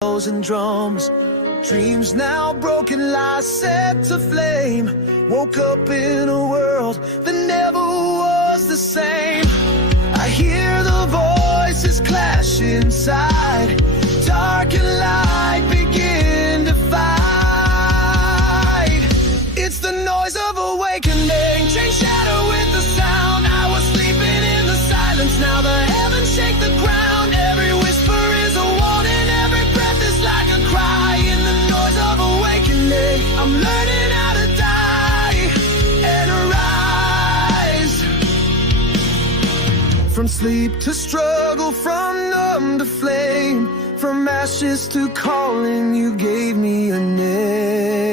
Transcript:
and drums, dreams now broken, lies set to flame. Woke up in a world that never was the same. I hear the voices clash inside, dark and light begin to fight. It's the noise of awakening, change shatter with the sound. I was sleeping in the silence, now the heavens shake the ground. Every whisper is a warning, every breath is like a cry. In the noise of awakening, I'm learning how to die and arise. From sleep to struggle, from numb to flame, from ashes to calling, you gave me a name.